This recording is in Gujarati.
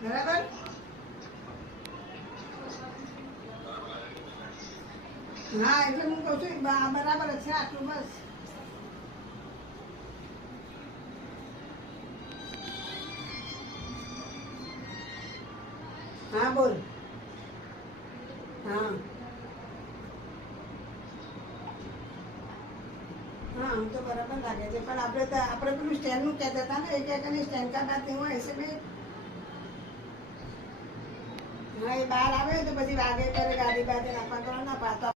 બરાબર. હા એટલે હું કહું છું બરાબર છે આટલું બસ. હા બોલ. હા हाँ हम तो बराबर लागे थे पर આપણે પેલું સ્ટેન્ડનું કહેતા હતા ને એક એકની સ્ટેન્ડ કા બાદ નહીં હોય એસે મેં હા એ બહાર આવે તો પછી વાગે કરે ગાડી બાજે નાખવા કરો ના પાતા